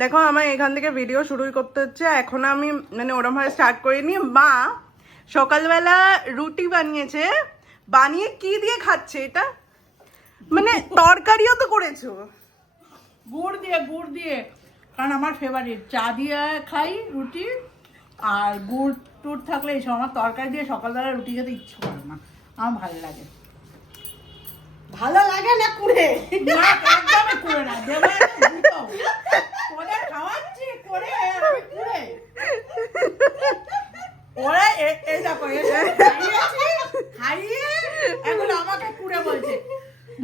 দেখো আমার এখান থেকে ভিডিও শুরুই করতে হচ্ছে, এখন আমি মানে ওরম ভাবে স্টার্ট করিনি। মা সকালবেলা রুটি বানিয়েছে, বানিয়ে কি দিয়ে খাচ্ছে এটা? মানে তরকারিও তো করেছো? গুড় দিয়ে, কারণ আমার ফেভারিট। চা দিয়ে খাই রুটি, আর গুড় টুড় থাকলে এইসব। আমার তরকারি দিয়ে সকালবেলা রুটি খেতে ইচ্ছে করে না, আমার ভালো লাগে। ভালো লাগে না কুড়ে? না, একদমই করে না। দেবো একটা দুটো। ওদের খাওয়াচ্ছি করে আর আমি কুড়ে। ওরা এই দেখো খাইয়ে এখন আমাকে কুড়ে বলছে।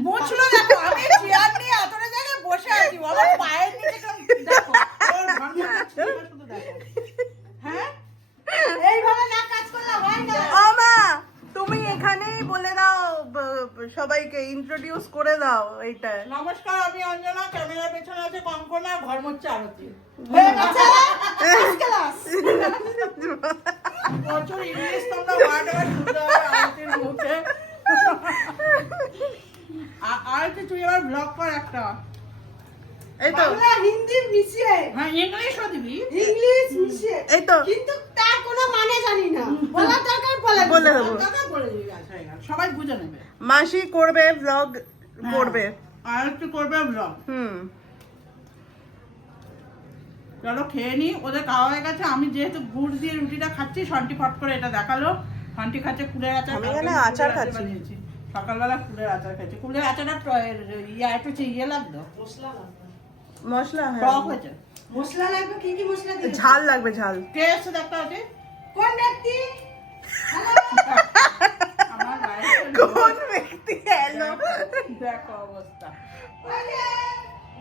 মুছলো দেখো, আমি চেয়ার নিয়ে এতটা জায়গায় বসে আছি, আমার পায়ের নিচে দেখো ওর ভাঙা ছেলেটা শুধু দেখো। হ্যাঁ, এইভাবে না কাজ করলে হয় না। ও মা, তুমি এখানেই বলে দাও, সবাইকে ইন্ট্রোডিউস করে দাও এইটা। নমস্কার, আমি অঞ্জনা, ক্যামেরার পেছনে আছে কঙ্কনা, ঘর মোচ্ছা আরতি। হয়ে গেছে ফার্স্ট ক্লাস। প্রচুর ইংলিশ তোমরা ওয়ার্ড শুনতে হবে আরতির মুখে। আরতি তুই এবার ব্লগ কর একটা। এই তো বাংলা হিন্দি মিশিয়ে, হ্যাঁ ইংলিশও দিবি। ইংলিশ মিশিয়ে, এই তো কিন্তু তার কোনো মানে জানি না। বলার দরকার বলে দেবো। কথা বলে দিবি, আচ্ছা সবাই বুঝে নেবে। মাসি করবে ব্লগ, করবে। আরতি করবে ব্লগ। চলো খেয়ে নি, ওদের খাওয়া হয়ে গেছে। আমি যেহেতু গুড় দিয়ে রুটিটা খাচ্ছি, সন্টি ফট করে এটা দেখালো। সন্টি খাচ্ছে কুলের আচার। আমি এখানে আচার খাচ্ছি। সকালবেলা কুলের আচার খাচ্ছি। কুলের আচারটা একটু ইয়ে লাগতো, মশলা, টক হ্যাঁ হয়েছে। মশলা লাগবে, কি কি মশলা দিবে? ঝাল লাগবে, ঝাল। কে এসছে দেখতে আছে? কোন ব্যক্তি? আমার বাইরে কোন ব্যক্তি এলো? দেখো অবস্থা। ওই যে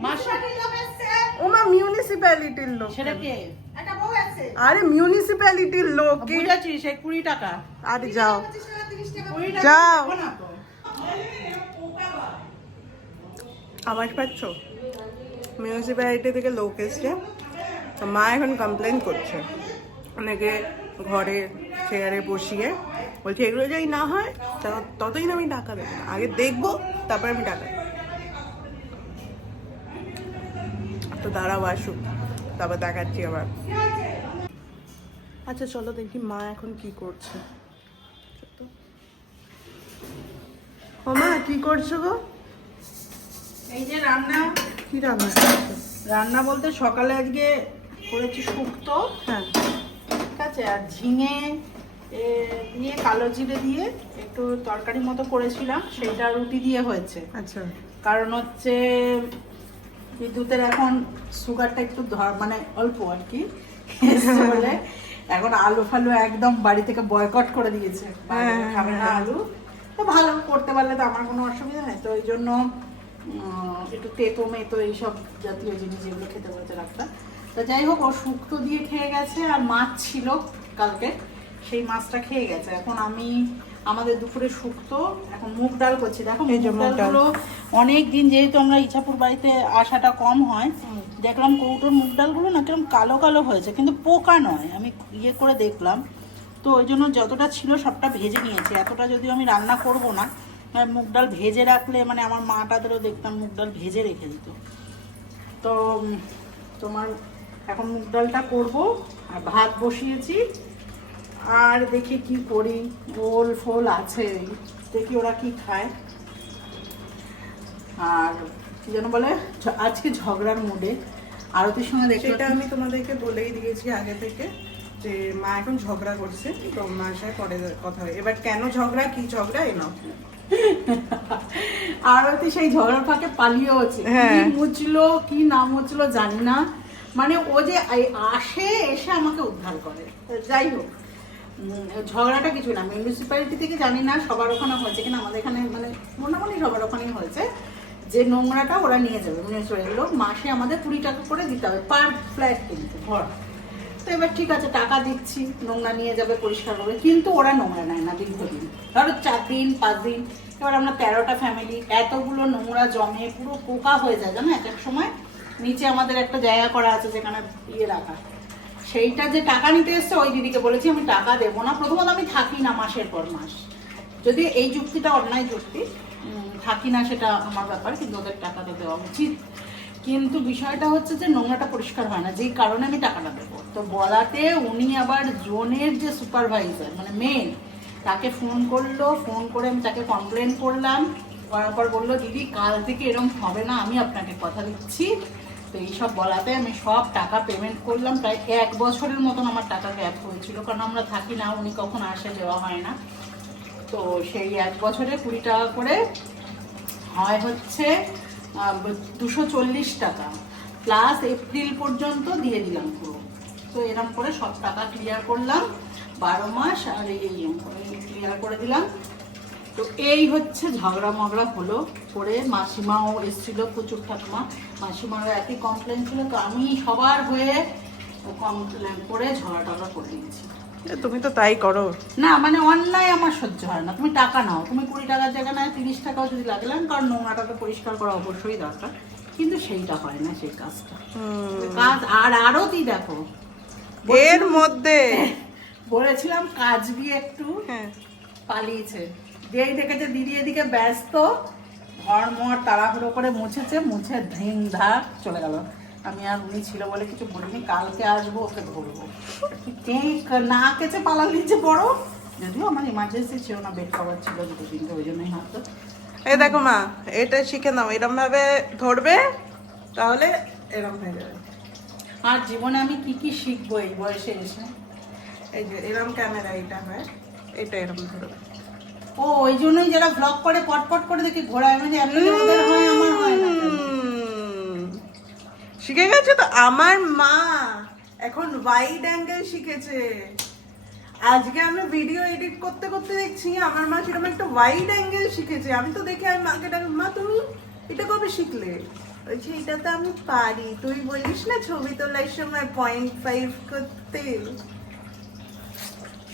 মাসাটি লোক এসছে, ওমা মিউনিসিপ্যালিটির লোক। সেটা কে? একটা বউ আছে। আরে মিউনিসিপ্যালিটির লোক কি? বুঝেছি, সেই 20 টাকা। আরে যাও 25 টাকা 30 টাকা। 20 টাকা যাও। দেবো না তো। আওয়াজ পাচ্ছ? মিউনিসিপ্যালিটি থেকে লোক এসছে, তো মা এখন কমপ্লেন করছে। অনেকে ঘরে চেয়ারে বসিয়ে বলছে এগুলো যাই না হয় ততই না আমি টাকা দেবো না, আগে দেখবো তারপর আমি টাকা দেবো। তো দাঁড়াও আসুক, তারপর দেখাচ্ছি আবার। আচ্ছা চলো দেখি মা এখন কি করছে। ও মা কি করছো গো? এই যে রান্না। কি রান্না করছো? রান্না বলতে সকালে আজকে করেছি শুক্তো, হ্যাঁ ঠিক আছে, আর ঝিঙে দিয়ে কালো জিরে দিয়ে একটু তরকারি মতো করেছিলাম, সেইটা রুটি দিয়ে হয়েছে। আচ্ছা, কারণ হচ্ছে বিদ্যুতের এখন সুগারটা একটু মানে অল্প আর কি বলে এখন আলু ফালু একদম বাড়ি থেকে বয়কট করে দিয়েছে, খাবে না আলু। তো ভালো করতে পারলে তো আমার কোনো অসুবিধা নেই, তো ওই জন্য একটু তেতো মেতো এইসব জাতীয় জিনিস যেগুলো খেতে বলতে রাখতা। তো যাই হোক, ও শুক্তো দিয়ে খেয়ে গেছে, আর মাছ ছিল কালকে, সেই মাছটা খেয়ে গেছে। এখন আমি আমাদের দুপুরে শুক্তো, এখন মুগ ডাল করছি। দেখো এই যে মুগ ডালগুলো অনেক দিন, যেহেতু আমরা ইছাপুর বাড়িতে আসাটা কম হয়, দেখলাম কৌটোর মুগ ডালগুলো না কিরকম কালো কালো হয়েছে, কিন্তু পোকা নয়। আমি ইয়ে করে দেখলাম, তো ওই জন্য যতটা ছিল সবটা ভেজে নিয়েছি। এতটা যদিও আমি রান্না করব না, মুগ ডাল ভেজে রাখলে, মানে আমার মাটাদেরও দেখতাম মুগ ডাল ভেজে রেখে দিত। তো তোমার এখন মুগ ডালটা করবো, আর ভাত বসিয়েছি। আর দেখি কি করি, ওল ফোল আছে, দেখি ওরা কি খায়। আর কি যেন বলে, আজকে ঝগড়ার মুডে আরতির সঙ্গে দেখি। সেটা আমি তোমাদেরকে বলেই দিয়েছি আগে থেকে যে মা এখন ঝগড়া করছে, তো মার সাথে পরে কথা হয়। এবার কেন ঝগড়া, কি ঝগড়া এনো। আরতি সেই ঝগড়ার ফাঁকে পালিয়েওছে, কি মুচলো কি না মুচলো জানি না, মানে ও যে আসে এসে আমাকে উদ্ধার করে। যাই হোক, ঝগড়াটা কিছু না, মিউনিসিপ্যালিটি থেকে জানি না সবার ওখানে হয়েছে কিনা, আমাদের এখানে মানে মোটামুটি সবার ওখানেই হয়েছে, যে নোংরাটা ওরা নিয়ে যাবে মিউনিসিপ্যালিটি লোক, মাসে আমাদের 20 টাকা করে দিতে হবে পার ফ্ল্যাট কিন্তু ঘর। তো এবার ঠিক আছে, টাকা দিচ্ছি, নোংরা নিয়ে যাবে, পরিষ্কার করবে, কিন্তু ওরা নোংরা নেয় না দীর্ঘদিন, ধরো 4 দিন 5 দিন। এবার আমরা 13টা ফ্যামিলি, এতগুলো নোংরা জমে পুরো পোকা হয়ে যায় জানো। এক এক সময় নিচে আমাদের একটা জায়গা করা আছে যেখানে ইয়ে রাখা, সেইটা যে টাকা নিতে এসছে, ওই দিদিকে বলেছি আমি টাকা দেবো না। প্রথমত আমি থাকি না মাসের পর মাস, যদি এই যুক্তিটা অন্যায় যুক্তি, থাকি না সেটা আমার ব্যাপার, কিন্তু ওদের টাকাটা দেওয়া উচিত। কিন্তু বিষয়টা হচ্ছে যে নোংরাটা পরিষ্কার হয় না, যেই কারণে আমি টাকাটা দেবো। তো বলাতে উনি আবার জোনের যে সুপারভাইজার মানে মেন, তাকে ফোন করলো, ফোন করে আমি তাকে কমপ্লেন করলাম, করার পর বললো দিদি কাল থেকে এরকম হবে না, আমি আপনাকে কথা দিচ্ছি। তো এইসব বলাতে আমি সব টাকা পেমেন্ট করলাম। প্রায় 1 বছরের মতন আমার টাকা গ্যাপ হয়েছিল, কারণ আমরা থাকি না, উনি কখন আসে দেওয়া হয় না। তো সেই 1 বছরে 20 টাকা করে হয় হচ্ছে 240 টাকা, প্লাস এপ্রিল পর্যন্ত দিয়ে দিলাম পুরো। তো এরকম করে সব টাকা ক্লিয়ার করলাম, 12 মাস আর এই ক্লিয়ার করে দিলাম। তো এই হচ্ছে ঝগড়া মগড়া হলো করে, মাসিমাও এসেছিল, প্রচুর ঠাকুমা, মাসিমারও একই কমপ্লেন ছিল। তো আমি সবার হয়ে কমপ্লেন করে ঝগড়া টগড়া করে দিয়েছি। তুমি তো তাই করো না, মানে অন্যায় আমার সহ্য হয় না। তুমি টাকা নাও, তুমি 20 টাকার জায়গা নয় 30 টাকাও যদি লাগলাম, কারণ নোংরাটাকে পরিষ্কার করা অবশ্যই দরকার, কিন্তু সেইটা হয় না, সেই কাজটা। কাজ আরো তুই দেখো এর মধ্যে বলেছিলাম কাজবি একটু, হ্যাঁ পালিয়েছে। যেই দেখেছে দিদি এদিকে ব্যস্ত, ঘরমর তাড়াহুড়ো করে মুছেছে, মুছে ধিং ধাক চলে গেল। আমি আর উনি ছিল বলে কিছু বলিনি, কালকে আসবো, ওকে ধরবো। ঠিক না কেচে পালালি যে বড়, যদিও আমার ইমার্জেন্সি ছিল না, বেড কভার ছিল 2-3টে, ওই জন্যই হয়তো। এই দেখো মা, এটা শিখে নাও, এরম ভাবে ধরবে তাহলে এরম হয়ে যাবে। আর জীবনে আমি কি কি শিখবো এই বয়সে এসে। এই যে এরম ক্যামেরা এটা হয়, এটা এরম ধরবে। ও ওই জন্যই যারা ব্লগ করে পটপট করে দেখি ঘোড়ায়, মানে ওদের হয় আমার হয় না কেন? শিখে গেছে তো। আমার মা এখন ওয়াইড অ্যাঙ্গেল শিখেছে। আজকে আমি ভিডিও এডিট করতে করতে দেখছি আমার মা সেরকম একটা ওয়াইড অ্যাঙ্গেল শিখেছে। আমি তো দেখে আমি মাকে ডাকি, মা তুমি এটা কবে শিখলে? বলছি এটা তো আমি পারি, তুই বলিস না ছবি তোলার সময় 0.5 করতে।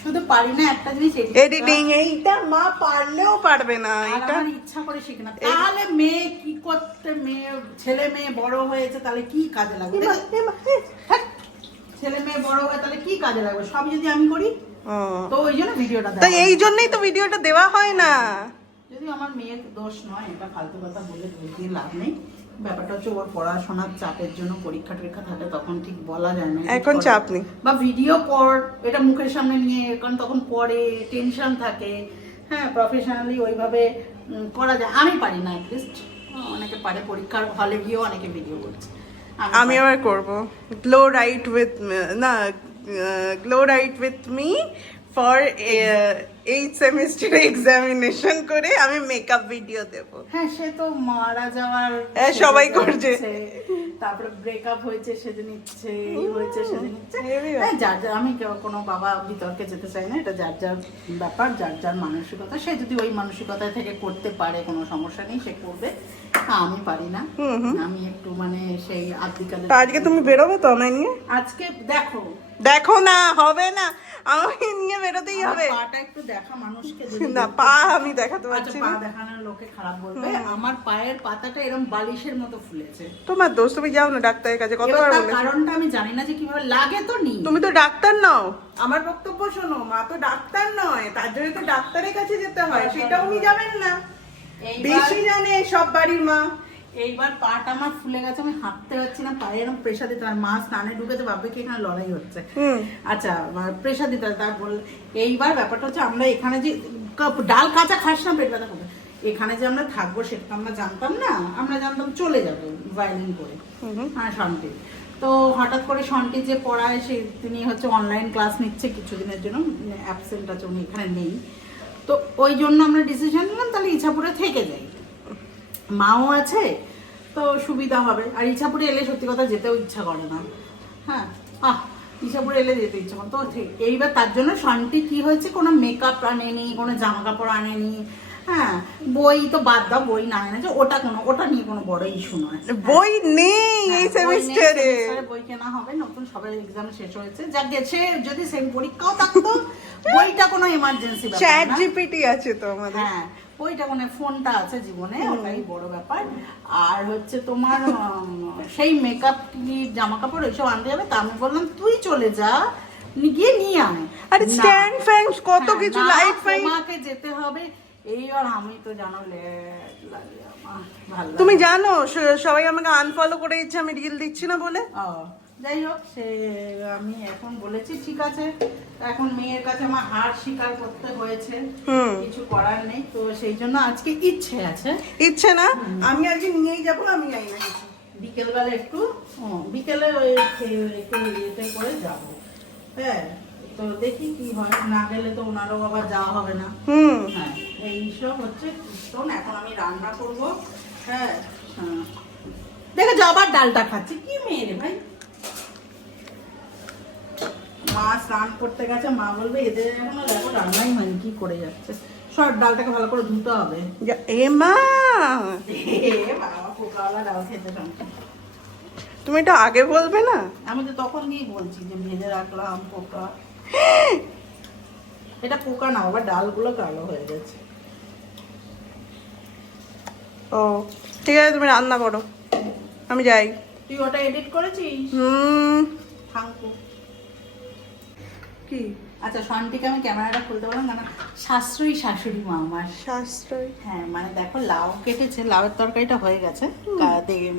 শুধু পারি না একটা জিনিস, এডিটিং, এইটা মা পারলেও পারবে না। এটা ইচ্ছা করে শিখে না। তাহলে মেয়ে কি করতে, ছেলে মেয়ে বড় হয়েছে তাহলে কি কাজে লাগবে? ছেলে মেয়ে বড় হয়ে তাহলে কি কাজে লাগবে? সব যদি আমি করি, তো ওই জন্য ভিডিওটা দেওয়া। তাই এই জন্যই তো ভিডিওটা দেওয়া হয় না। যদি আমার মেয়ের দোষ নয়, এটা ফালতু কথা বলে দিয়ে লাভ নেই। ব্যাপারটা হচ্ছে ওর পড়াশোনার চাপের জন্য, পরীক্ষা টরীক্ষা থাকে তখন ঠিক বলা যায় না, এখন চাপ নেই। বা ভিডিও কর, এটা মুখের সামনে নিয়ে, কারণ তখন পরে টেনশন থাকে। হ্যাঁ, প্রফেশনালি ওইভাবে করা যায়, আমি পারি না। অ্যাটলিস্ট অনেকে পারে, পরীক্ষার হলে গিয়েও অনেকে ভিডিও করছে। আমি আবার করব গ্লো রাইট উইথ, না glow right with me for 8 semester examination করে আমি মেকআপ ভিডিও দেব। হ্যাঁ, সে তো মারা যাওয়ার সবাই করছে। তারপরে ব্রেকআপ হয়েছে সেদিন নিচ্ছে, এই হয়েছে সেদিন নিচ্ছে। হেবি হ্যাঁ, যার যার, আমি কোনো বাবা বিতর্কে যেতে চাই না, এটা যার যার ব্যাপার, যার যার মানসিকতা। সে যদি ওই মানসিকতা থেকে করতে পারে, কোনো সমস্যা নেই, সে করবে। আমি পারি না, আমি একটু মানে সেই আদিকালে। আজকে তুমি বেরোবে তো আমায় নিয়ে? আজকে দেখো দেখো না, হবে না, আমাকে নিয়ে বেরোতেই হবে। পাটা একটু দেখা মানুষকে, না পা আমি দেখাতে আচ্ছা, পারছি পা না। দেখানোর লোকে খারাপ বলবে। আমার পায়ের পাতাটা এরকম বালিশের মতো ফুলেছে। তোমার দোষ, তুমি যাও না ডাক্তারের কাছে, কতবার এবার তার বলেছি। কারণটা আমি জানি না যে কিভাবে লাগে, তো নি তুমি তো ডাক্তার নও। আমার বক্তব্য শোনো, মা তো ডাক্তার নয়, তার জন্য তো ডাক্তারের কাছে যেতে হয়, সেটা উনি যাবেন না। বেশি জানে সব বাড়ির মা। এইবার পাটা আমার ফুলে গেছে, আমি হাঁটতে পারছি না, পায়ে এরকম প্রেশার দিতে হয়। মা স্নানে ঢুকেছে, ভাববে কি এখানে লড়াই হচ্ছে। আচ্ছা, প্রেশার দিতে হয়। তার বল, এইবার ব্যাপারটা হচ্ছে আমরা এখানে যে ডাল কাঁচা খাস না, পেট ব্যথা করবে। এখানে যে আমরা থাকবো সেটা আমরা জানতাম না, আমরা জানতাম চলে যাবে ভায়োলিন করে। হ্যাঁ, শান্তি। তো হঠাৎ করে শান্তি যে পড়ায়, সে তিনি হচ্ছে অনলাইন ক্লাস নিচ্ছে কিছুদিনের জন্য, অ্যাবসেন্ট আছে, উনি এখানে নেই। তো ওই জন্য আমরা ডিসিশন নিলাম তাহলে ইচ্ছাপুরে থেকে যাই, মাও আছে তো সুবিধা হবে। আর ইচ্ছাপুরে এলে সত্যি কথা যেতেও ইচ্ছা করে না। হ্যাঁ, ইচ্ছাপুরে এলে যেতে ইচ্ছা করে। তো ঠিক এইবার তার জন্য শান্তি কি হয়েছে, কোনো মেকআপ আনেনি, কোনো জামা কাপড় আনেনি। হ্যাঁ, বই তো বাদ দাও, বই না এনেছে, ওটা নিয়ে কোনো বড় ইস্যু নয়। বই নেই এই সেমিস্টারে, বই কেনা হবে নতুন, সবাই এক্সাম শেষ হয়েছে। যাক গেছে, যদি সেম পরীক্ষাও থাকতো, বইটা কোনো এমার্জেন্সি ব্যাপার না। চ্যাট জিপিটি আছে তো আমাদের। হ্যাঁ, ওইটা মানে ফোনটা আছে জীবনে, ওটাই বড় ব্যাপার। আর হচ্ছে তোমার সেই মেকআপ কি জামা কাপড় ওইসব আনতে যাবে, তা আমি বললাম তুই চলে যা, গিয়ে নিয়ে আয়। আরে স্ট্যান্ড ফ্যান কত কিছু, লাইট ফাইট। তোমাকে যেতে হবে এইবার আমি তো জানো লেট লাগে আমার, ভালো লাগে। তুমি জানো সবাই আমাকে আনফলো করে দিচ্ছে আমি রিল দিচ্ছি না বলে। ও, যাই হোক, সে আমি এখন বলেছি ঠিক আছে, এখন মেয়ের কাছে আমার হার স্বীকার করতে হয়েছে, কিছু করার নেই, তো সেই জন্য আজকে ইচ্ছে আছে। ইচ্ছে না, আমি আজকে নিয়েই যাবো, আমি যাই না কিছু। বিকেলবেলা একটু বিকেলে ওই একটু ইয়েতে করে যাবো, হ্যাঁ, তো দেখি কি হয়, না গেলে তো ওনারও আবার যাওয়া হবে না। হ্যাঁ, এইসব হচ্ছে কীর্তন। এখন আমি রান্না করব। হ্যাঁ, দেখো জবার ডালটা খাচ্ছি, কি মেয়ে রে ভাই। মা স্নান করতে গেছে, মা বলবে এদের এখনো দেখো রান্নাই হয়নি, কি করে যাচ্ছে। সব ডালটাকে ভালো করে ধুতে হবে। এ মা, বাবা পোকাওয়ালা ডাল খেতে পারছি। তুমি এটা আগে বলবে না? আমি তো তখন দিয়েই বলছি যে ভেজে রাখলাম পোকা। এটা পোকা না, আবার ডালগুলো কালো হয়ে গেছে। ও ঠিক আছে, তুমি রান্না করো, আমি যাই। তুই ওটা এডিট করেছিস? থাঙ্কু কি আচ্ছা, শান্তিকে আমি ক্যামেরাটা খুলতে পারলাম কেন, সাশ্রয়ী শাশুড়ি মা আমার। শাস্ত্রই। হ্যাঁ, মানে দেখো লাউ কেটেছে, লাউয়ের তরকারিটা হয়ে গেছে,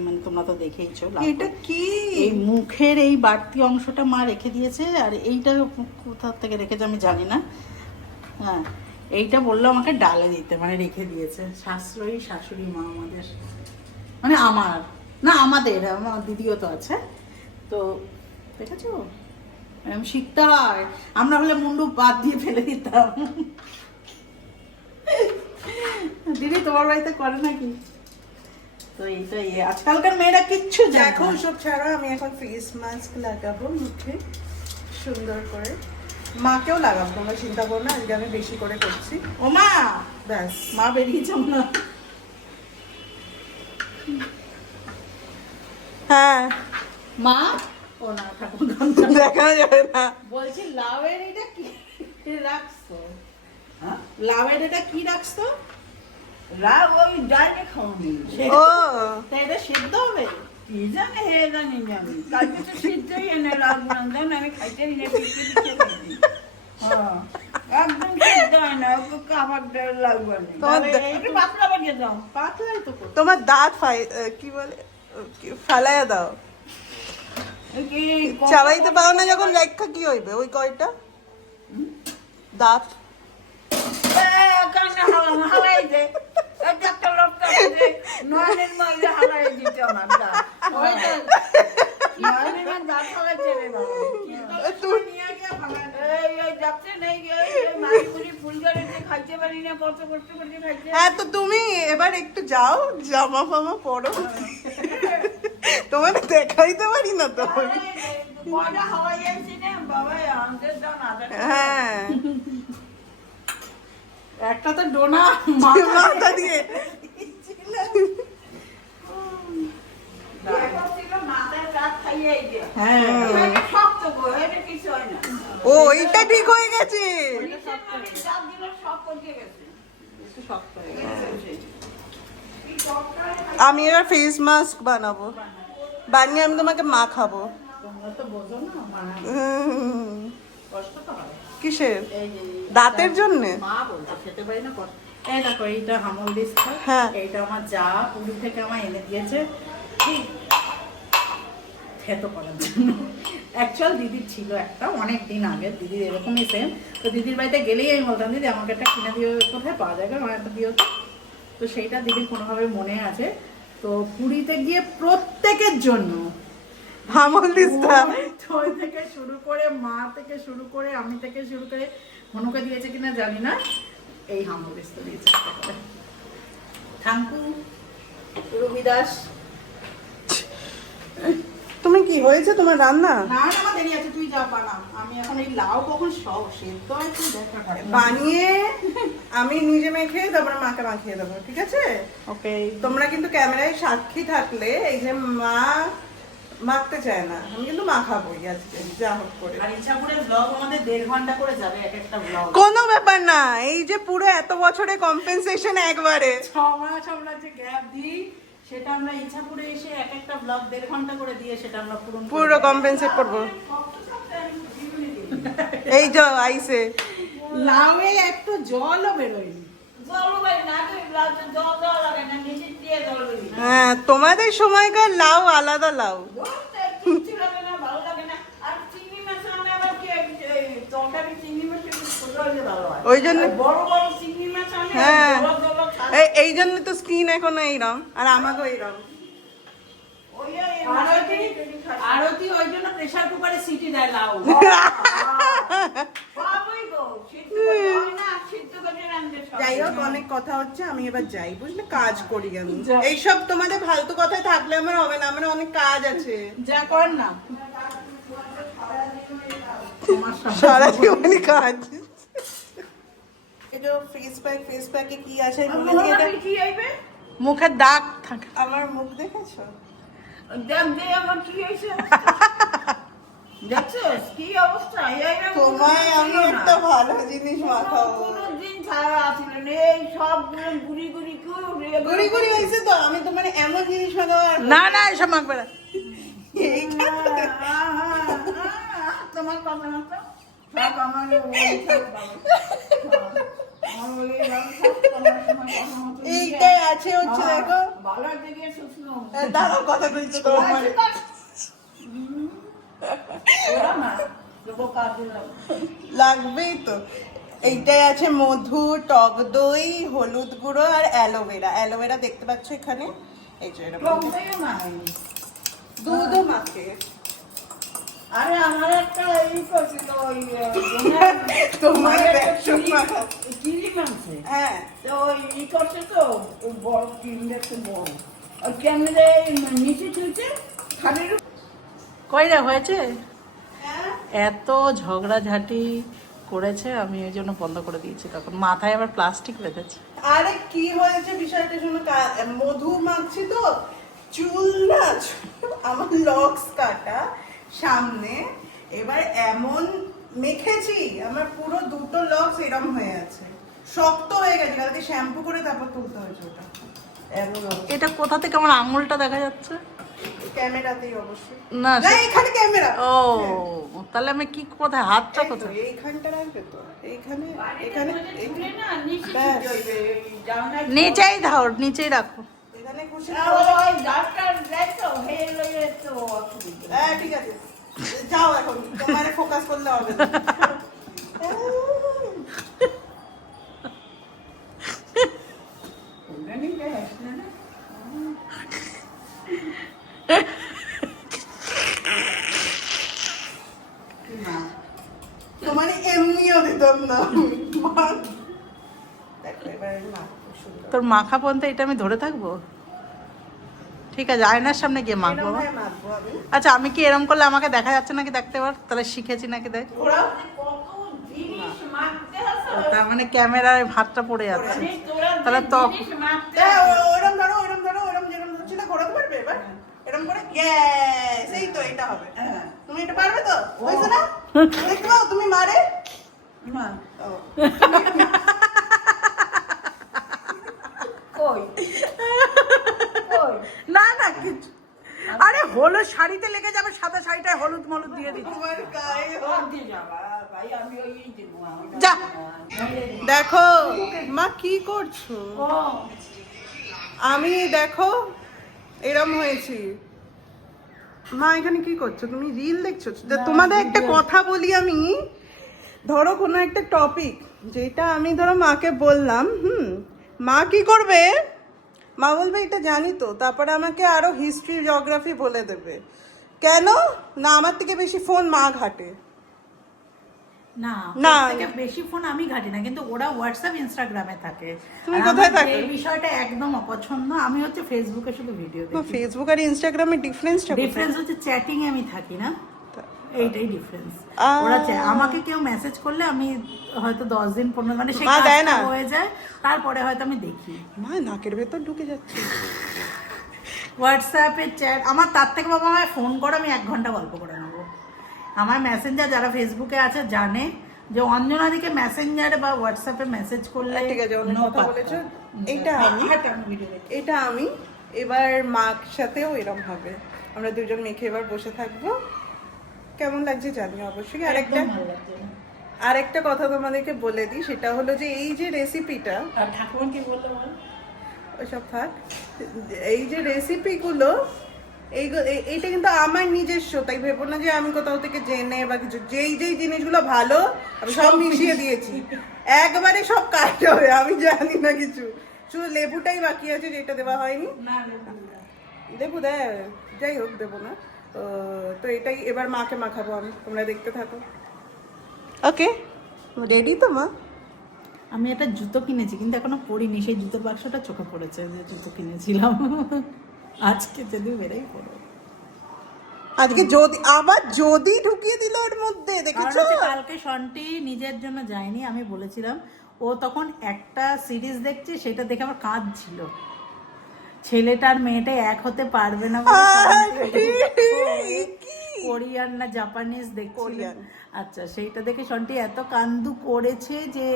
মানে তোমরা তো দেখেইছো। এটা কি? এই মুখের এই বাড়তি অংশটা মা রেখে দিয়েছে, আর এইটা কোথা থেকে রেখেছে আমি জানি না। হ্যাঁ, এইটা বললো আমাকে ডালে দিতে, মানে রেখে দিয়েছে। সাশ্রয়ী শাশুড়ি মা আমাদের, মানে আমার না, আমাদের, আমার দিদিও তো আছে। তো দেখেছো, আমি শিখতে হয়। আমরা হলে মুন্ডু বাদ দিয়ে ফেলে দিতাম। দিদি তোমার বাড়িতে করে নাকি? তো এইটাই, আজকালকার মেয়েরা কিচ্ছু দেখো দেখো। সব ছাড়া আমি এখন ফেস মাস্ক লাগাবো মুখে সুন্দর করে। মাকেও লাগাবো, তোমরা চিন্তা করো না, আজকে আমি বেশি করে করছি। ও মা, ব্যাস। মা বেরিয়েছে না? হ্যাঁ, মা, ও না ঠাকুর দেখানো যাবে না। বলছি লাউয়ের এটা কি রাখছো? লাউয়ের এটা কি রাখছো? লাউ ওই ডাইনে খাওনি ও তা এটা সেদ্ধ হবে? কি জানে হে জানি না আমি কালকে তো সিদ্ধই এনে রাখলাম জান আমি খাইতে নিয়ে পিছিয়ে পিছিয়ে দিচ্ছি হ্যাঁ একদম সিদ্ধ হয় না ওকে খাবার দেওয়া লাগবে না তোমার একটু পাতলা বানিয়ে দাও পাতলাই তো করো। তোমার দাঁত কি বলে ফালাইয়া দাও। কি চাবাইতে পারো না যখন রেখা কি হইবে ওই কয়টা দাঁত? কানে হালাই দে একটা লোকটা নয়নের মাঝে হালাই দিতে আমার দাঁত ওইটা নয়নের মাঝে দাঁত হালাই দেবে বাবা তুই নিয়ে গিয়ে ফালাই দে। এই যাচ্ছে নেই মাইপুরি ফুল গাড়িতে খাইতে পারি না কত কষ্ট করে খাইতে হ্যাঁ, তো তুমি এবার একটু যাও, জামা ফামা পরো, তোমার দেখাইতে পারি না তো। কয়টা হাওয়াই আনছি না বাবা আমাদের দাও না হ্যাঁ, একটা তো ডোনা মাথা দিয়ে হ্যাঁ, ও এইটা ঠিক হয়ে গেছে। একটু শক্ত হয়ে গেছে। আমি এবার ফেস মাস্ক বানাবো, বানিয়ে আমি তোমাকে মাখাবো। তোমরা তো বোঝো না, কষ্ট তো হয়। কিসের? এই যে দাঁতের জন্যে? মা বলছে খেতে পারি না কষ্ট। এই দেখো এইটা হামল দিস্তা, হ্যাঁ। এইটা আমার যা পুরী থেকে আমার এনে দিয়েছে, ঠিক থেতো করার জন্য। অ্যাকচুয়াল দিদির ছিল একটা অনেক দিন আগে, দিদির এরকমই সেম। তো দিদির বাড়িতে গেলেই আমি বলতাম দিদি আমাকে একটা কিনে দিও, কোথায় পাওয়া যাবে আমার একটা দিও। তো সেইটা দিদির কোনোভাবে মনে আছে। তো পুরীতে গিয়ে প্রত্যেকের জন্য হামল দিস্তা ওই থেকে শুরু করে মা থেকে শুরু করে আমি থেকে শুরু করে মনুকে দিয়েছে কিনা জানি না, এই হামল দিস্তা দিয়েছে। থ্যাংকু রবিদাস। তুমি কি হয়েছে তোমার রান্না? না না, আমার দেরি আছে, তুই যা বানা। আমি এখন এই লাউ কখন সব সেদ্ধ হয় তুই দেখা করে বানিয়ে আমি নিজে মেখে তারপরে মাকে মাখিয়ে দেবো, ঠিক আছে? ওকে। তোমরা কিন্তু ক্যামেরায় সাক্ষী থাকলে, এই যে মা মাখতে চায় না, আমি কিন্তু মাখাবোই আজকে যা হোক করে। আর ইচ্ছাপুরের ব্লগ আমাদের 1.5 ঘন্টা করে যাবে এক একটা ব্লগ। কোনো ব্যাপার না, এই যে পুরো এত বছরে কম্পেনসেশন একবারে। 6 মাস আমরা যে গ্যাপ দিই সেটা আমরা ইচ্ছাপুরে এসে এক একটা ব্লগ 1.5 ঘন্টা করে দিয়ে সেটা আমরা পুরো কম্পেনসেট করবো। এই যে আইসে লাউয়ে একটু জলও বেরোয়নি। জলবায়ু না তো লাউতে জল দেওয়া লাগে না, নিচে দিয়ে জল দিবি। হ্যাঁ, তোমাদের সময়কার লাউ আলাদা লাউ। ধরতে কিচ্ছু লাগে না, ভালো লাগে না। আর চিংড়ি মাছ রান্না আবার কি এই তরকারি চিংড়ি মাছ একটু ছোট হলে ভালো হয়। ওই জন্য আর বড় বড় চিংড়ি মাছ আনে, হ্যাঁ। জল জল খায়। এই জন্য তো স্কিন এখনো এইরকম, আর আমাকেও এইরকম। ওই এই আরতি ওই জন্য প্রেসার কুকারে সিটি দেয় লাউ। বাবুই গো, সিদ্ধ করে হয় না, সিদ্ধ করে রাঁধতে সব। যাই হোক, অনেক কথা হচ্ছে, আমি এবার যাই, বুঝলে, কাজ করি আমি। এইসব তোমাদের ফালতু কথায় থাকলে আমার হবে না, আমার অনেক কাজ আছে। যা করেন না সারা জীবনই কাজ। এটা ফেস প্যাকে কি আছে আমি ভুলে গেছি। এটা কি আইবে? মুখের দাগ থাকে। আমার মুখ দেখেছো? দেখ দে আমার কি হয়েছে। দেখছস কি অবস্থা? এইরকম তোমায় আমি একটা ভালো জিনিস মাখাবো। কোনদিন ছাড়া আছিল না, এই সবগুলো গুড়ি গুড়ি করে গুড়ি গুড়ি হয়েছে তো, আমি তোমার এমন জিনিস মাখাবো। আর না না এসব মাখবে না। এইটা তোমার কথা না তো সব আমার ওই সব এইটাই আছে হচ্ছে, দেখো। ভালো দিকে শুকনো দাঁড়াও, কথা বলছি তোমার। ওরা না দেবো কাজে লাগবেই তো। এইটাই আছে মধু, টক দই, হলুদ গুঁড়ো আর অ্যালোভেরা। অ্যালোভেরা দেখতে পাচ্ছ এখানে, এই যে এরকম। টকদইও নাই। দুধও মাখে। আরে আমার একটা এই করছিল ওই তোমার ব্যবসা মাখা। কিলি মাংসে হ্যাঁ, তো ওই ই করছে তো ওই বড় কিনলে একটু বড় ওই ক্যামেরা নিচে চলছে খালির কই রে হয়েছে? এত ঝগড়াঝাটি করেছে, আমি ওই জন্য বন্ধ করে দিয়েছি। তখন মাথায় আবার প্লাস্টিক বেঁধেছে। আরে কি হয়েছে বিষয়টা শোনো। মধু মাখছি তো, চুল না, আমার লক্স কাটা সামনে, এবার এমন মেখেছি আমার পুরো দুটো লক্স এরম হয়ে আছে, শক্ত হয়ে গেছে। কালকে শ্যাম্পু করে তারপর তুলতে হয়েছে ওটা। এমন অবস্থা। এটা কোথা থেকে আমার আঙুলটা দেখা যাচ্ছে? ক্যামেরাতেই অবশ্যই। না না, এখানে ক্যামেরা। ও, তাহলে আমি কি কোথায়, হাতটা এই তো, কোথায়? এইখানটা রাখবে তো, এইখানে এখানে চুলে না নিচে ব্যাস। চলবে জানা নিচেই ধর, নিচেই রাখো। এখানে খুশি। ওই ডাক্তার দেখো হেল হয়ে তো অসুবিধা হ্যাঁ, ঠিক আছে, যাও এখন, তোমারে ফোকাস করলে হবে না। জানি যে আসলে না না তোমার এমনিও দিতাম না। দেখো এবার না, খুব সুন্দর। তোর মাখা পর্যন্ত এটা আমি ধরে থাকবো? ঠিক আছে, আয়নার সামনে গিয়ে মাখবো। এরম ভাবে মাখবো আমি। আচ্ছা, আমি কি এরম করলে আমাকে দেখা যাচ্ছে নাকি দেখতে পার? তাহলে শিখেছি নাকি দেখ। ঘোরাও। কত জিনিস মাখতে আছে তার মানে ক্যামেরায় ভাতটা পড়ে যাচ্ছে। তোরা তাহলে তো জিনিস মাখতে হ্যাঁ, ওরম ধরো, ওরম ধরো, ওরম যেরম ধরছি না, ঘোরাতে পারবে এবার? এরম করে, ইয়েস, এই তো, এটা হবে। তুমি এটা পারবে তো? হয়েছে না? দেখতে পাও তুমি মারে? না ও, কই কই না না কিছু। আরে হলুদ শাড়িতে লেগে যাবে, সাদা শাড়িটায় হলুদ মলুদ দিয়ে দিচ্ছি। তোমার গায়ে বাদ দিয়ে যাবা ভাই আমি ওই দেবো যা। দেখো মা কি করছো। ও, আমি দেখো এরম হয়েছি। মা এখানে কি করছো? তুমি রিল দেখছো? তোমাদের একটা কথা বলি আমি। ধরো কোনো একটা টপিক, যেটা আমি ধরো মাকে বললাম, মা কি করবে? মা বলবে এটা জানি তো, তারপরে আমাকে আরো হিস্ট্রি জিওগ্রাফি বলে দেবে। কেন না? আমার থেকে বেশি ফোন মা ঘাটে। না না। ওর থেকে বেশি ফোন আমি ঘাটি না, কিন্তু ওরা হোয়াটসঅ্যাপ ইনস্টাগ্রামে থাকে। তুমি আর কোথায় আমার থাকো? এই বিষয়টা একদম অপছন্দ। আমি হচ্ছে ফেসবুকে শুধু ভিডিও দেখি। ফেসবুক আর ইনস্টাগ্রামের ডিফারেন্সটা ডিফারেন্স হচ্ছে চ্যাটিং এ আমি থাকি না, এইটাই ডিফারেন্স। আহ। ওরা আমাকে কেউ মেসেজ করলে আমি হয়তো 10 দিন 15 মানে সেই মা দেয় কাজটা না? হয়ে যায়, তারপরে হয়তো আমি দেখি। মা নাকের ভেতর ঢুকে যাচ্ছে। হোয়াটসঅ্যাপে চ্যাট আমার, তার থেকে বাবা আমায় ফোন করে আমি 1 ঘন্টা গল্প করে নেবো। আমার মেসেঞ্জার যারা ফেসবুকে আছে জানে যে অঞ্জনাদিকে মেসেঞ্জারে বা হোয়াটসঅ্যাপে মেসেজ করলে ঠিক আছে, অন্য no কথা পাত্তা। বলেছো। এটা আমি ভিডিও দেখি। এটা আমি এবার মার সাথেও এরকম হবে। আমরা দুজন মেখে এবার বসে থাকবো। কেমন লাগছে জানি অবশ্যই। আর একটা একদম ভালো লাগছে না। আর একটা কথা তোমাদেরকে বলে দিই, সেটা হলো যে এই যে রেসিপিটা, আর ঠাকুমা কি বললো বল? ওইসব থাক, এই যে রেসিপিগুলো এইটা কিন্তু আমার নিজস্ব, তাই ভেবো না যে আমি কোথাও থেকে জেনে বা কিছু। যেই যেই জিনিসগুলো ভালো আমি সব মিশিয়ে দিয়েছি, একবারে সব কাট হবে, আমি জানি না কিছু, শুধু লেবুটাই বাকি আছে যেটা দেওয়া হয়নি। না লেবু দেয়, যাই হোক দেবো না। তো এটাই এবার মাকে মাখাবো আমি, তোমরা দেখতে থাকো। ওকে, রেডি তো মা? আমি একটা জুতো কিনেছি কিন্তু এখনো পরিনি, সেই জুতোর বাক্সটা চোখে পড়েছে যে জুতো কিনেছিলাম। আজকে যদি বেরোই পড়ো। আজকে যদি আবার যদি ঢুকিয়ে দিল ওর মধ্যে, কারণ দেখেছো? হচ্ছে কালকে সন্টি নিজের জন্য যায়নি, আমি বলেছিলাম। ও তখন একটা সিরিজ দেখছে, সেটা দেখে আমার কাঁদছিল। ছেলেটা আর মেয়েটা এক হতে পারবে না বলে কোরিয়ান না জাপানিজ দেখছিল। কোরিয়ান। আচ্ছা, সেইটা দেখে সন্টি এত কান্দু করেছে যে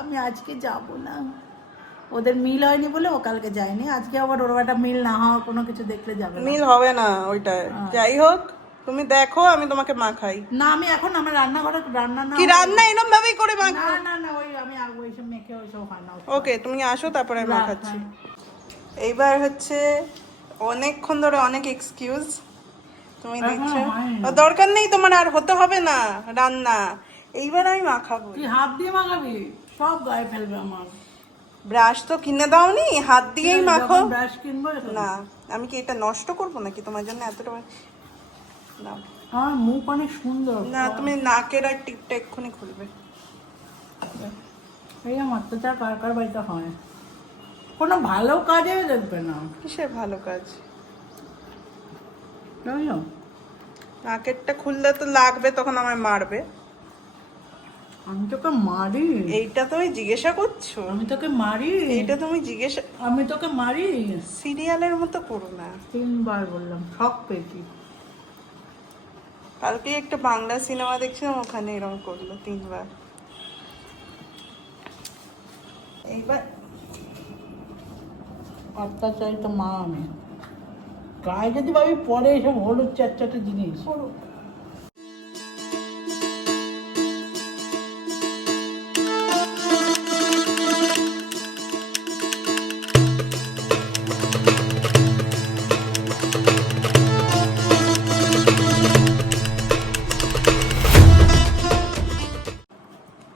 আমি আজকে যাব না। ওদের মিল হয়নি বলে ও কালকে যায়নি। আজকে আবার ওর একটা মিল না হওয়া কোনো কিছু দেখলে যাবে না। মিল হবে না ওইটায়। যাই হোক, তুমি দেখো, আমি তোমাকে মাখাই। না, আমি এখন আমার রান্নাঘরে রান্না না কি রান্না এরকম ভাবেই করে মাখো? না না না, ওই আমি ওইসব মেখে ওইসব হয় না। ওকে, তুমি আসো, তারপরে আমি রাখ, মাখাচ্ছি। হ্যাঁ। এইবার হচ্ছে অনেকক্ষণ ধরে অনেক এক্সকিউজ তুমি দিচ্ছ। হয়নি। দরকার নেই তোমার, আর হতে হবে না রান্না। এইবার আমি মাখাবো। তুই হাত দিয়ে মাখাবি, সব গায়ে ফেলবে আমার। ব্রাশ তো কিনে দাওনি, হাত দিয়েই মাখো। ব্রাশ কিনবো না, আমি কি এটা নষ্ট করবো নাকি তোমার জন্য এতটা? না আমার মুখ অনেক সুন্দর। না, তুমি নাকের আর টিপটা এক্ষুনি খুলবে। এই অত্যাচার কার কার বাড়িতে হয়, কোনো ভালো কাজে দেখবে না। কিসের ভালো কাজ? জানো, নাকেরটা খুললে তো লাগবে, তখন আমায় মারবে। আমি তোকে মারি। এইটা তুমি জিজ্ঞাসা করছো? আমি তোকে মারি। এইটা তুমি জিজ্ঞাসা, আমি তোকে মারি। সিরিয়ালের মতো করো না। 3 বার বললাম, শখ পেয়েছি। কালকে একটা বাংলা সিনেমা দেখছিলাম, ওখানে এরকম করলো 3 বার। এইবার অত্যাচারিত মা আমি। গায়ে যদি ভাবি পরে এসব হলুদ চারচাটে জিনিস।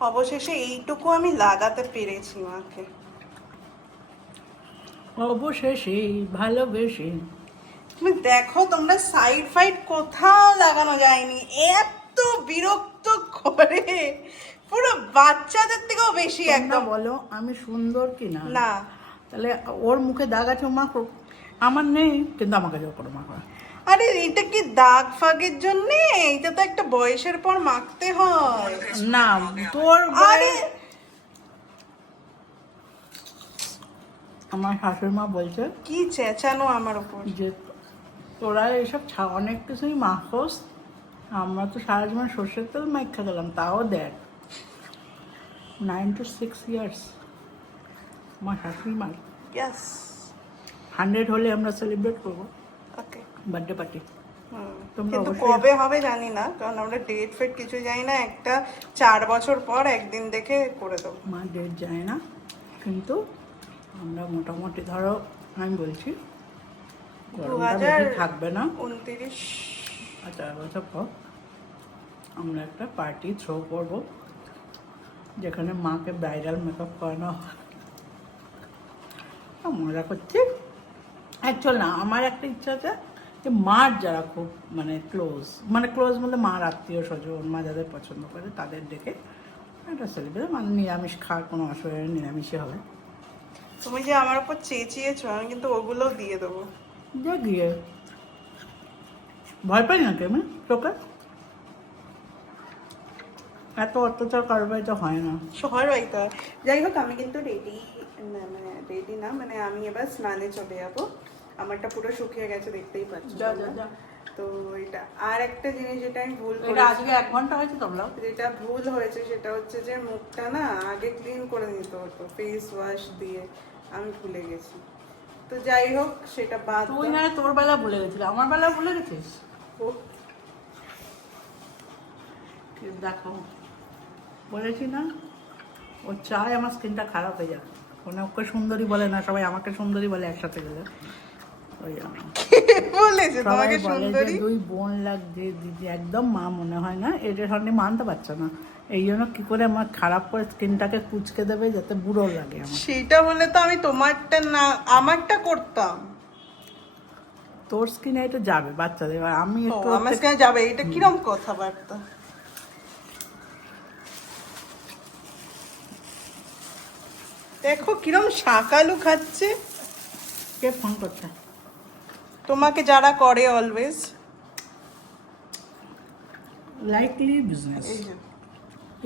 অবশেষে এইটুকু আমি লাগাতে পেরেছি মাকে। অবশেষে ভালোবেসে। তুমি দেখো, তোমরা সাইড ফাইড কোথাও লাগানো যায়নি, এত বিরক্ত করে, পুরো বাচ্চাদের থেকেও বেশি একদম একদম। বলো আমি সুন্দর কি না? না, তাহলে ওর মুখে দাগ আছে, ও মাখো। আমার নেই, কিন্তু আমাকে জোর করে মাখো। আরে এটা কি দাগ ফাগের জন্য? এটা তো একটা বয়সের পর মাখতে হয়। না, তোর আরে আমার শাশুড়ি মা বলছে কি চেঁচানো আমার উপর। যে তোরা এইসব অনেক কিছুই মাখোস, আমরা তো সারা জীবন সর্ষের তেল মাইখা গেলাম, তাও দেখ 9 to 6 years আমার শাশুড়ি মা। ইয়েস, 100 হলে আমরা সেলিব্রেট করবো ওকে। Birthday party. তোমরা কিন্তু অবশ্যই- কবে হবে জানি না, কারণ আমরা ডেট ফেট কিছু জানি না। একটা 4 বছর পর একদিন দেখে করে দেবো। মা ডেট যায় না, কিন্তু আমরা মোটামুটি ধরো আমি বলছি গরমটা বেশি থাকবে না, 2029। 4 বছর পর আমরা একটা পার্টি থ্রো করব, যেখানে মাকে ব্রাইডাল মেকআপ করানো হয়। মজা করছি। অ্যাকচুয়াল না, আমার একটা ইচ্ছা আছে যে মার যারা খুব ক্লোজ বলতে মার আত্মীয় স্বজন, মা যাদের পছন্দ করে তাদের ডেকে একটা সেলিব্রেট, মানে নিরামিষ খাওয়ার কোনো অসুবিধা নেই, নিরামিষই হবে। তুমি যে আমার উপর চেঁচিয়েছো, আমি কিন্তু ওগুলোও দিয়ে দেবো। যে গিয়ে ভয় পাই নাকি আমি তোকে? এত অত্যাচার কারবাই তো হয় না। শহর বাড়িতে। যাই হোক, আমি কিন্তু রেডি না, মানে আমি এবার স্নানে চলে যাবো। আমারটা পুরো শুকিয়ে গেছে, দেখতেই পাচ্ছ। যা যা যা। তো এটা আর একটা জিনিস যেটা আমি ভুল এটা করেছি, আজকে 1 ঘন্টা হয়েছে তোমরা। যেটা ভুল হয়েছে সেটা হচ্ছে যে মুখটা না আগে ক্লিন করে নিতে হতো ফেস ওয়াশ দিয়ে, আমি ভুলে গেছি। তো যাই হোক, সেটা বাদ তুই দাও। না তোর বেলা ভুলে গেছিলি, আমার বেলা ভুলে গেছিস। ও, দেখো, বলেছি না ও চায় আমার স্কিনটা খারাপ হয়ে যাবে। মানে ওকে সুন্দরী বলে না, সবাই আমাকে সুন্দরী বলে একসাথে গেলে। ওই জন্য বলেছে সবাই তোমাকে বলে যে সুন্দরী। দুই বোন লাগছে, দিদি একদম মা মনে হয় না, এটা সঙ্গে মানতে পারছে না। এই জন্য কি করে আমার খারাপ করে স্কিনটাকে কুচকে দেবে যাতে বুড়ো লাগে আমার। সেটা হলে তো আমি তোমারটা না আমারটা করতাম। তোর স্কিনে একটু যাবে বাচ্চাদের, আর আমি ও, একটু আমার স্কিনে যাবে, এটা কিরম কথাবার্তা? দেখো কিরম শাকালু খাচ্ছে। কে ফোন করছে? তোমাকে যারা করে অলওয়েজ। লাইকলি বিজনেস,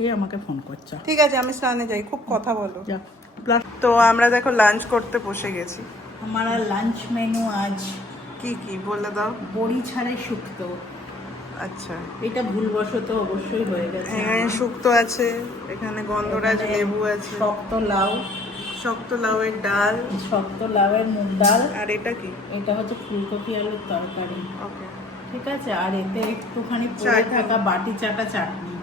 এ আমাকে ফোন করছে। ঠিক আছে, আমি স্নানে যাই, খুব কথা বলো। যা প্লাস তো আমরা দেখো লাঞ্চ করতে বসে গেছি। हमारा लंच मेनू आज কি কি বলে দাও। বড়ি ছাড়াই শুক্তো। আচ্ছা, এটা ভুলবশত অবশ্যই হয়ে গেছে। এখানে শুক্তো আছে, এখানে গন্ধরাজ এখানে লেবু আছে, শক্ত লাউ, শক্ত লাউয়ের ডাল, শক্ত লাউয়ের মুগ ডাল, আর এটা কি? এটা হচ্ছে ফুলকপি আলুর তরকারি। ওকে। ঠিক আছে, আর এতে একটুখানি পড়ে চাটনি। থাকা বাটি চাটা চাটনি।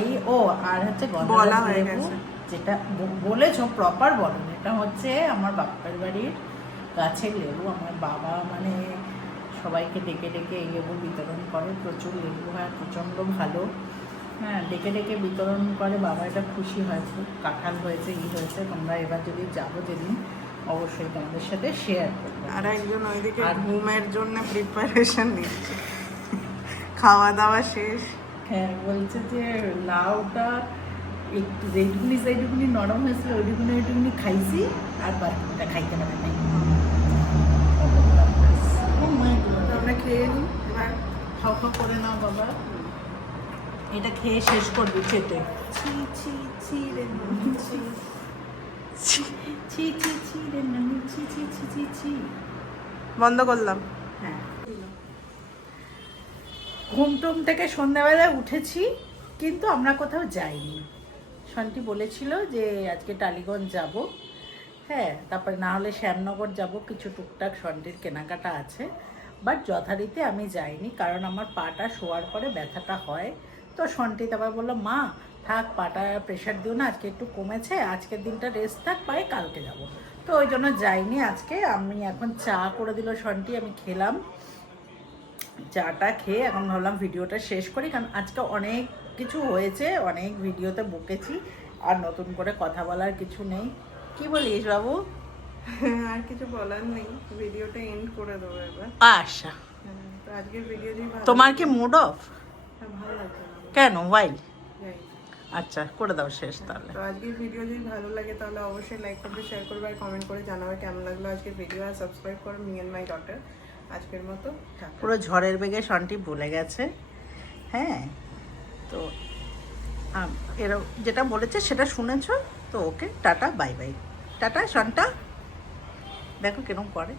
এই ও আর হচ্ছে বলা গন্ধরাজ হয়ে লেবু, গেছে। যেটা বলেছো প্রপার বলো। এটা হচ্ছে আমার বাপের বাড়ির গাছের লেবু। আমার বাবা মানে সবাইকে ডেকে ডেকে এই লেবু বিতরণ করে। প্রচুর লেবু হয়, প্রচণ্ড ভালো। হ্যাঁ, ডেকে ডেকে বিতরণ করে, বাবা এটা খুশি হয়েছে। কাঁঠাল হয়েছে, ই হয়েছে। তোমরা এবার যদি যাবো যেদিন অবশ্যই তোমাদের সাথে শেয়ার করবো। আর একজন ওইদিকে আর- ঘুমের জন্য প্রিপারেশন নিচ্ছে। খাওয়া দাওয়া শেষ। হ্যাঁ, বলছে যে লাউটা একটু যেটুকুনি নরম হয়েছিল ওইটুকুনি খাইছি, আর বাকিটা খাইতে পারে নাই। আমরা খেয়ে নিই এবার। খাও খাও করে নাও বাবা, এটা খেয়ে শেষ করবি চেটে। ছি ছি ছি রে নুন, ছি। ছি। ছি ছি ছি রে নানি, ছি ছি ছি ছি ছি। বন্ধ করলাম। হ্যাঁ, ঘুম টুম থেকে সন্ধ্যাবেলায় উঠেছি, কিন্তু আমরা কোথাও যাইনি। শান্তি বলেছিল যে আজকে টালিগঞ্জ যাব, হ্যাঁ, তারপরে না হলে শ্যামনগর যাব, কিছু টুকটাক শান্তির কেনাকাটা আছে। বাট যথারীতি আমি যাইনি, কারণ আমার পাটা শোয়ার পরে ব্যথাটা হয়। তো শান্তিতে আবার বললো, মা থাক, পাটা প্রেশার দিও না, আজকে একটু কমেছে, আজকের দিনটা রেস্ট থাক, পায়ে কালকে যাব। তো ওই জন্য যাইনি আজকে। আমি এখন চা করে দিল শান্তি, আমি খেলাম। চাটা খেয়ে এখন ভাবলাম ভিডিওটা শেষ করি, কারণ আজকে অনেক কিছু হয়েছে, অনেক ভিডিওতে বকেছি, আর নতুন করে কথা বলার কিছু নেই। কি বলিস বাবু? আর কিছু বলার নেই, ভিডিওটা এন্ড করে দেবো এবার। আচ্ছা, হ্যাঁ, তো আজকের ভিডিও যদি ভালো তোমার কি মুড অফ? হ্যাঁ, ভালো লাগছে না আমার। কেন, ওয়াই? যাই। আচ্ছা, করে দাও শেষ তাহলে। তো আজকের ভিডিও যদি ভালো লাগে তাহলে অবশ্যই লাইক করবে, শেয়ার করবে, আর কমেন্ট করে জানাবে কেমন লাগলো আজকের ভিডিও, আর সাবস্ক্রাইব করো মি এন্ড মাই ডটার। আজকের মতো টাটা। পুরো ঝড়ের বেগে শান্তি বলে গেছে। হ্যাঁ, তো এরা যেটা বলেছে সেটা শুনেছো তো। Okay, tata, bye bye. Tata Shanta, দেখো কিরকম করে।